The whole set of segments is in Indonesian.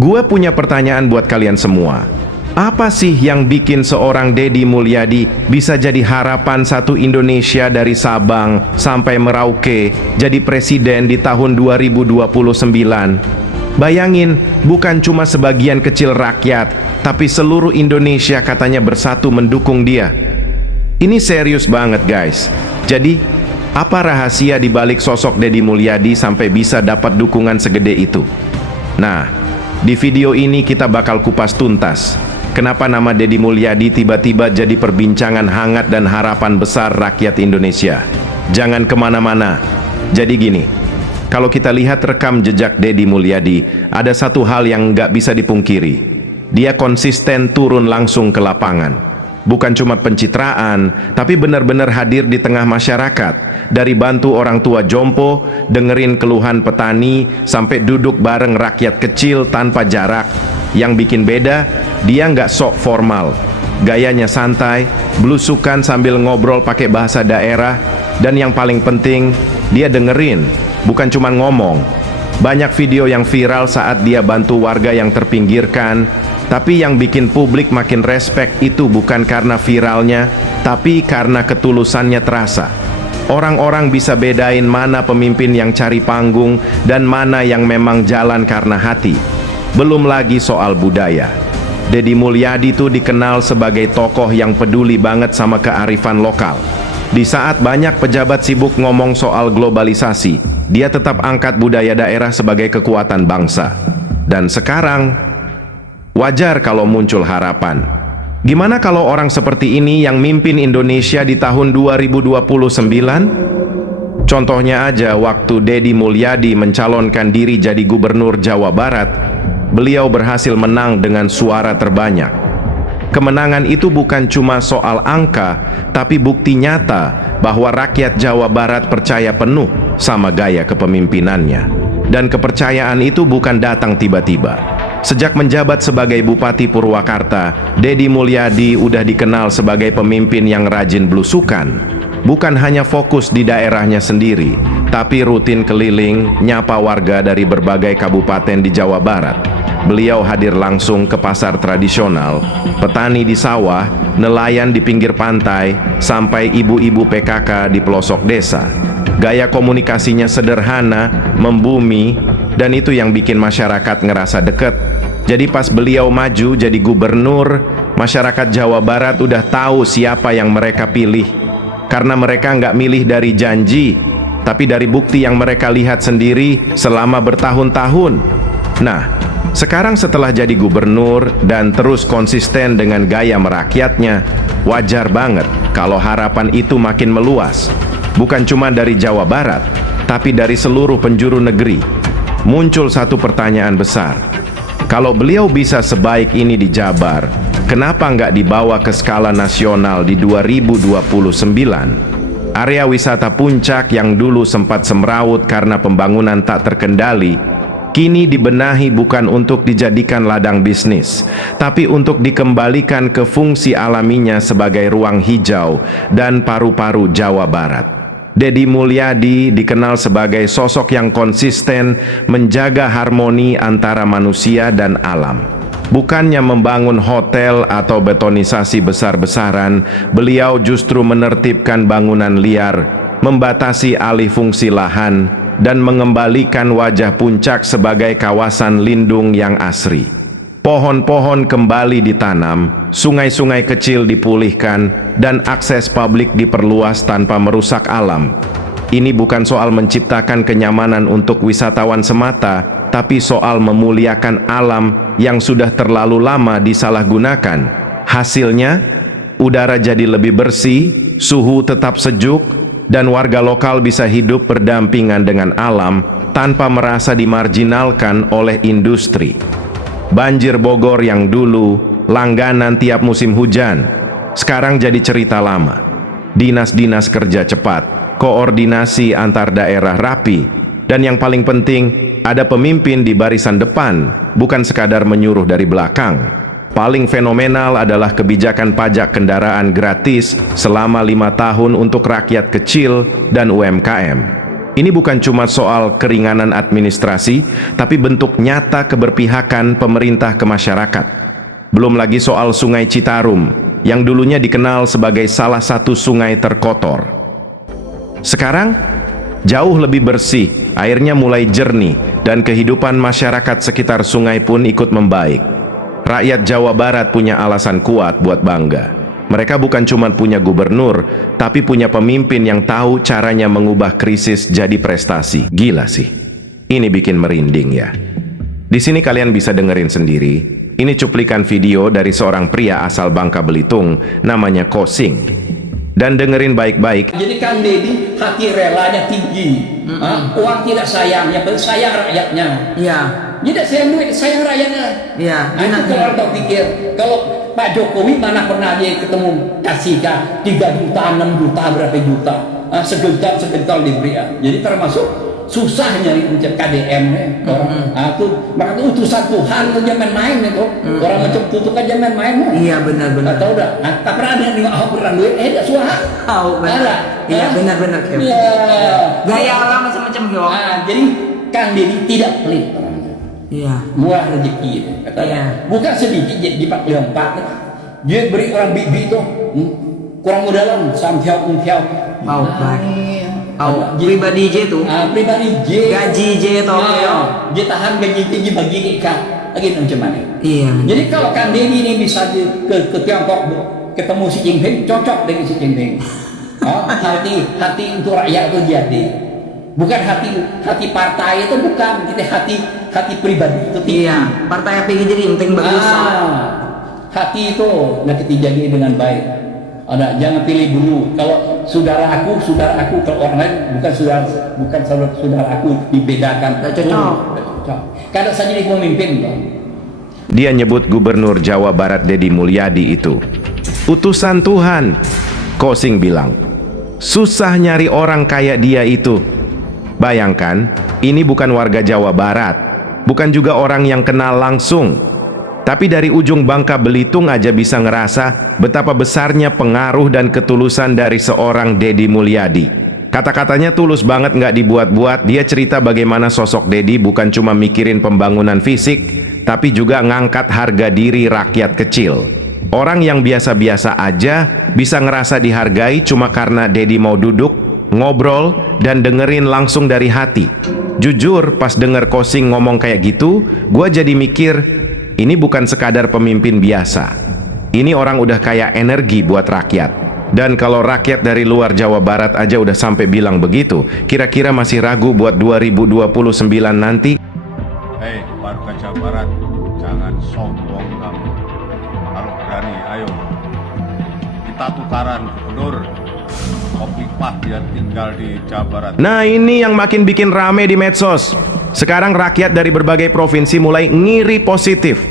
Gue punya pertanyaan buat kalian semua. Apa sih yang bikin seorang Deddy Mulyadi bisa jadi harapan satu Indonesia dari Sabang sampai Merauke jadi presiden di tahun 2029? Bayangin, bukan cuma sebagian kecil rakyat, tapi seluruh Indonesia katanya bersatu mendukung dia. Ini serius banget guys. Jadi, apa rahasia di balik sosok Deddy Mulyadi sampai bisa dapat dukungan segede itu? Nah, di video ini kita bakal kupas tuntas kenapa nama Deddy Mulyadi tiba-tiba jadi perbincangan hangat dan harapan besar rakyat Indonesia. Jangan kemana-mana. Jadi gini, kalau kita lihat rekam jejak Deddy Mulyadi, ada satu hal yang nggak bisa dipungkiri. Dia konsisten turun langsung ke lapangan. Bukan cuma pencitraan, tapi benar-benar hadir di tengah masyarakat. Dari bantu orang tua jompo, dengerin keluhan petani, sampai duduk bareng rakyat kecil tanpa jarak. Yang bikin beda, dia nggak sok formal. Gayanya santai, belusukan sambil ngobrol pakai bahasa daerah, dan yang paling penting, dia dengerin, bukan cuma ngomong. Banyak video yang viral saat dia bantu warga yang terpinggirkan, tapi yang bikin publik makin respect itu bukan karena viralnya, tapi karena ketulusannya terasa. Orang-orang bisa bedain mana pemimpin yang cari panggung dan mana yang memang jalan karena hati. Belum lagi soal budaya. Deddy Mulyadi itu dikenal sebagai tokoh yang peduli banget sama kearifan lokal. Di saat banyak pejabat sibuk ngomong soal globalisasi, dia tetap angkat budaya daerah sebagai kekuatan bangsa. Dan sekarang, wajar kalau muncul harapan. Gimana kalau orang seperti ini yang mimpin Indonesia di tahun 2029? Contohnya aja waktu Deddy Mulyadi mencalonkan diri jadi gubernur Jawa Barat, beliau berhasil menang dengan suara terbanyak. Kemenangan itu bukan cuma soal angka, tapi bukti nyata bahwa rakyat Jawa Barat percaya penuh sama gaya kepemimpinannya. Dan kepercayaan itu bukan datang tiba-tiba. Sejak menjabat sebagai Bupati Purwakarta, Deddy Mulyadi udah dikenal sebagai pemimpin yang rajin belusukan. Bukan hanya fokus di daerahnya sendiri, tapi rutin keliling, nyapa warga dari berbagai kabupaten di Jawa Barat. Beliau hadir langsung ke pasar tradisional, petani di sawah, nelayan di pinggir pantai, sampai ibu-ibu PKK di pelosok desa. Gaya komunikasinya sederhana, membumi, dan itu yang bikin masyarakat ngerasa deket. Jadi pas beliau maju jadi gubernur, masyarakat Jawa Barat udah tahu siapa yang mereka pilih. Karena mereka nggak milih dari janji, tapi dari bukti yang mereka lihat sendiri selama bertahun-tahun. Nah, sekarang setelah jadi gubernur dan terus konsisten dengan gaya merakyatnya, wajar banget kalau harapan itu makin meluas. Bukan cuma dari Jawa Barat, tapi dari seluruh penjuru negeri. Muncul satu pertanyaan besar. Kalau beliau bisa sebaik ini di Jabar, kenapa nggak dibawa ke skala nasional di 2029? Area wisata Puncak yang dulu sempat semrawut karena pembangunan tak terkendali, kini dibenahi bukan untuk dijadikan ladang bisnis, tapi untuk dikembalikan ke fungsi alaminya sebagai ruang hijau dan paru-paru Jawa Barat. Deddy Mulyadi dikenal sebagai sosok yang konsisten menjaga harmoni antara manusia dan alam. Bukannya membangun hotel atau betonisasi besar-besaran, beliau justru menertibkan bangunan liar, membatasi alih fungsi lahan, dan mengembalikan wajah Puncak sebagai kawasan lindung yang asri. Pohon-pohon kembali ditanam, sungai-sungai kecil dipulihkan, dan akses publik diperluas tanpa merusak alam. Ini bukan soal menciptakan kenyamanan untuk wisatawan semata, tapi soal memuliakan alam yang sudah terlalu lama disalahgunakan. Hasilnya, udara jadi lebih bersih, suhu tetap sejuk, dan warga lokal bisa hidup berdampingan dengan alam tanpa merasa dimarginalkan oleh industri. Banjir Bogor yang dulu langganan tiap musim hujan, sekarang jadi cerita lama. Dinas-dinas kerja cepat, koordinasi antar daerah rapi, dan yang paling penting, ada pemimpin di barisan depan, bukan sekadar menyuruh dari belakang. Paling fenomenal adalah kebijakan pajak kendaraan gratis selama 5 tahun untuk rakyat kecil dan UMKM. Ini bukan cuma soal keringanan administrasi, tapi bentuk nyata keberpihakan pemerintah ke masyarakat. Belum lagi soal Sungai Citarum, yang dulunya dikenal sebagai salah satu sungai terkotor. Sekarang, jauh lebih bersih, airnya mulai jernih, dan kehidupan masyarakat sekitar sungai pun ikut membaik. Rakyat Jawa Barat punya alasan kuat buat bangga. Mereka bukan cuma punya gubernur, tapi punya pemimpin yang tahu caranya mengubah krisis jadi prestasi. Gila sih. Ini bikin merinding ya. Di sini kalian bisa dengerin sendiri. Ini cuplikan video dari seorang pria asal Bangka Belitung, namanya Kosing. Dan dengerin baik-baik. Jadi Kang Deddy hati relanya tinggi. Uang tidak sayang, yang penting sayang rakyatnya. Iya. Tidak sayang duit, sayang rakyatnya. Iya. Itu kalau orang pikir, kalau Pak Jokowi mana pernah dia ketemu kasihkan 3 juta, 6 juta, berapa juta, segental diberi. Jadi termasuk susah nyari uncap KDM orang. Itu makanya utusan Tuhan aja main-main itu. Orang macam tutup aja main-main. Iya benar-benar. Tahu dah. Tak pernah ada yang nggak pernah duit, dah suah. Tahu benar. Iya benar-benar Kyo. Iya. Gaya orang macam-macam Kyo. Jadi Kang Deddy tidak pelit. Iya. Murah rezeki katanya. Bukan sedikit jadi 44. Dia beri orang bibi itu kurang modalan sampai umpiau. Mau baik. Pribadi J tuh. Pribadi J. Gaji J toh. Dia tahan gaji tinggi bagi ikan. Lagi macam mana? Iya. Jadi kalau Kang Deddy ini bisa ke Tiongkok ketemu Xi Jinping, cocok dengan Xi Jinping. Hati untuk rakyat itu jadi. Bukan hati partai itu bukan, kita hati pribadi itu tinggi. Iya, partai apa jadi yang penting bagus. Hati itu nanti jadi dengan baik. Jangan pilih dulu. Kalau saudara aku, kalau orang lain bukan saudara aku dibedakan. Tidak cocok. Kadang saja dia pemimpin. Dia nyebut Gubernur Jawa Barat Deddy Mulyadi itu utusan Tuhan. Kosing bilang, susah nyari orang kayak dia itu. Bayangkan, ini bukan warga Jawa Barat, bukan juga orang yang kenal langsung. Tapi dari ujung Bangka Belitung aja bisa ngerasa betapa besarnya pengaruh dan ketulusan dari seorang Deddy Mulyadi. Kata-katanya tulus banget, nggak dibuat-buat. Dia cerita bagaimana sosok Deddy bukan cuma mikirin pembangunan fisik, tapi juga ngangkat harga diri rakyat kecil. Orang yang biasa-biasa aja bisa ngerasa dihargai cuma karena Deddy mau duduk, ngobrol, dan dengerin langsung dari hati. Jujur, pas denger Kosing ngomong kayak gitu, gua jadi mikir, ini bukan sekadar pemimpin biasa. Ini orang udah kayak energi buat rakyat. Dan kalau rakyat dari luar Jawa Barat aja udah sampai bilang begitu, kira-kira masih ragu buat 2029 nanti? Hei, warga Jawa Barat, jangan sombong kamu. Kalau berani, ayo. Kita tukaran gubernur. Kopipah biar tinggal di Jawa Barat. Nah, ini yang makin bikin rame di medsos. Sekarang rakyat dari berbagai provinsi mulai ngiri positif.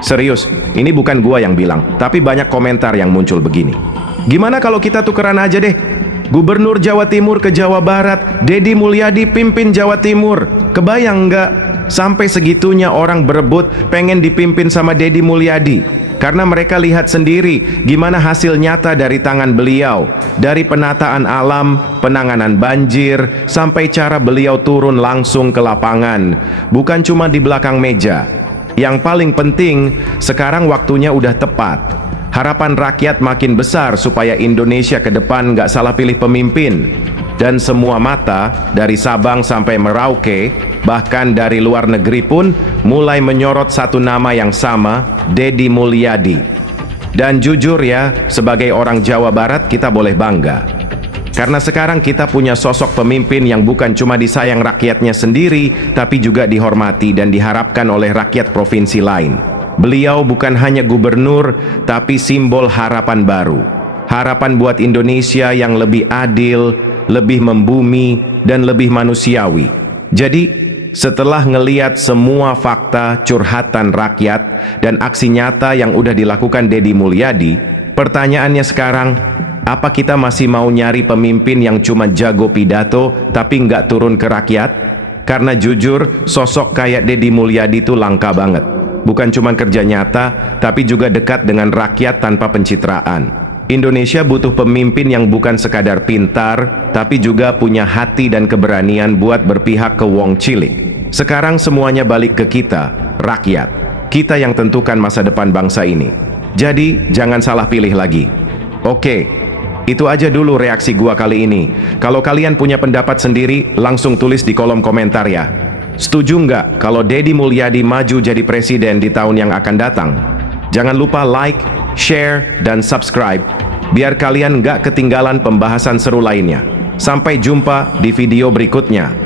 Serius, ini bukan gua yang bilang, tapi banyak komentar yang muncul begini. Gimana kalau kita tukeran aja deh? Gubernur Jawa Timur ke Jawa Barat, Deddy Mulyadi pimpin Jawa Timur. Kebayang nggak? Sampai segitunya orang berebut pengen dipimpin sama Deddy Mulyadi. Karena mereka lihat sendiri gimana hasil nyata dari tangan beliau. Dari penataan alam, penanganan banjir, sampai cara beliau turun langsung ke lapangan. Bukan cuma di belakang meja. Yang paling penting, sekarang waktunya udah tepat. Harapan rakyat makin besar supaya Indonesia ke depan nggak salah pilih pemimpin. Dan semua mata, dari Sabang sampai Merauke, bahkan dari luar negeri pun, mulai menyorot satu nama yang sama, Deddy Mulyadi. Dan jujur ya, sebagai orang Jawa Barat kita boleh bangga. Karena sekarang kita punya sosok pemimpin yang bukan cuma disayang rakyatnya sendiri, tapi juga dihormati dan diharapkan oleh rakyat provinsi lain. Beliau bukan hanya gubernur, tapi simbol harapan baru. Harapan buat Indonesia yang lebih adil, lebih membumi, dan lebih manusiawi. Jadi, setelah ngeliat semua fakta, curhatan rakyat, dan aksi nyata yang udah dilakukan Deddy Mulyadi, pertanyaannya sekarang, apa kita masih mau nyari pemimpin yang cuma jago pidato, tapi nggak turun ke rakyat? Karena jujur, sosok kayak Deddy Mulyadi itu langka banget. Bukan cuma kerja nyata, tapi juga dekat dengan rakyat tanpa pencitraan. Indonesia butuh pemimpin yang bukan sekadar pintar, tapi juga punya hati dan keberanian buat berpihak ke wong cilik. Sekarang semuanya balik ke kita, rakyat. Kita yang tentukan masa depan bangsa ini. Jadi, jangan salah pilih lagi. Oke, itu aja dulu reaksi gua kali ini. Kalau kalian punya pendapat sendiri, langsung tulis di kolom komentar ya. Setuju nggak kalau Deddy Mulyadi maju jadi presiden di tahun yang akan datang? Jangan lupa like, share, dan subscribe, biar kalian nggak ketinggalan pembahasan seru lainnya. Sampai jumpa di video berikutnya.